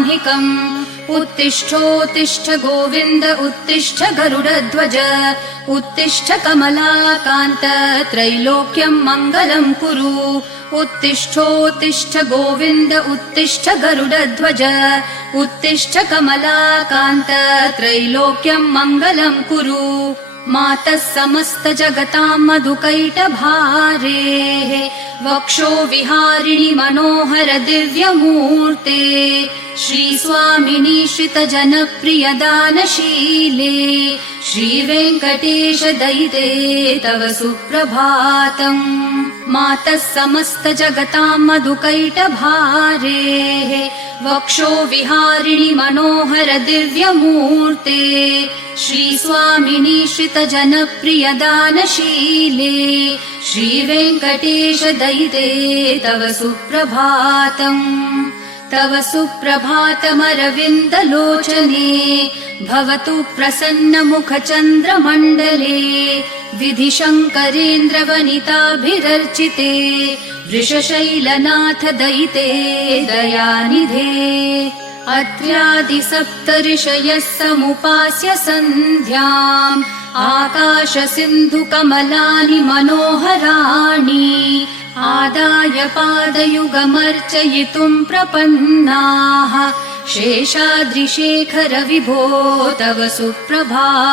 साह्निकम् उत्तिष्ठोत्तिष्ठ गोविन्द उत्तिष्ठ गरुडध्वज उत्तिष्ठ कमलाकान्त त्रैलोक्यम् मङ्गलम् कुरु उत्तिष्ठोत्तिष्ठ गोविन्द उत्तिष्ठ गरुडध्वज उत्तिष्ठ कमलाकान्त त्रैलोक्यम् मङ्गलम् कुरु मातः समस्त जगताम् मधुकैटभारेः वक्षो विहारिणि मनोहर दिव्यमूर्ते श्रीस्वामिनि श्रित जनप्रिय दानशीले श्रीवेङ्कटेश दयिते तव सुप्रभातम् मातः समस्त जगताम् मधुकैटभारेः वक्षो विहारिणि मनोहर दिव्यमूर्ते श्रीस्वामिनि श्रित जनप्रिय दानशीले श्रीवेङ्कटेश दयिते तव सुप्रभातम् तव सुप्रभातमरविन्दलोचने भवतु प्रसन्नमुखचन्द्रमण्डले विधिशङ्करेन्द्रवनिताभिरर्चिते वृषशैलनाथ दयिते दयानिधे अत्र्यादिसप्तऋषयः समुपास्य सन्ध्याम् आकाशसिन्धुकमलानि मनोहराणि आदाय पादयुगमर्चयितुम् प्रपन्नाः शेषाद्रिशेखर विभो तव सुप्रभातम्।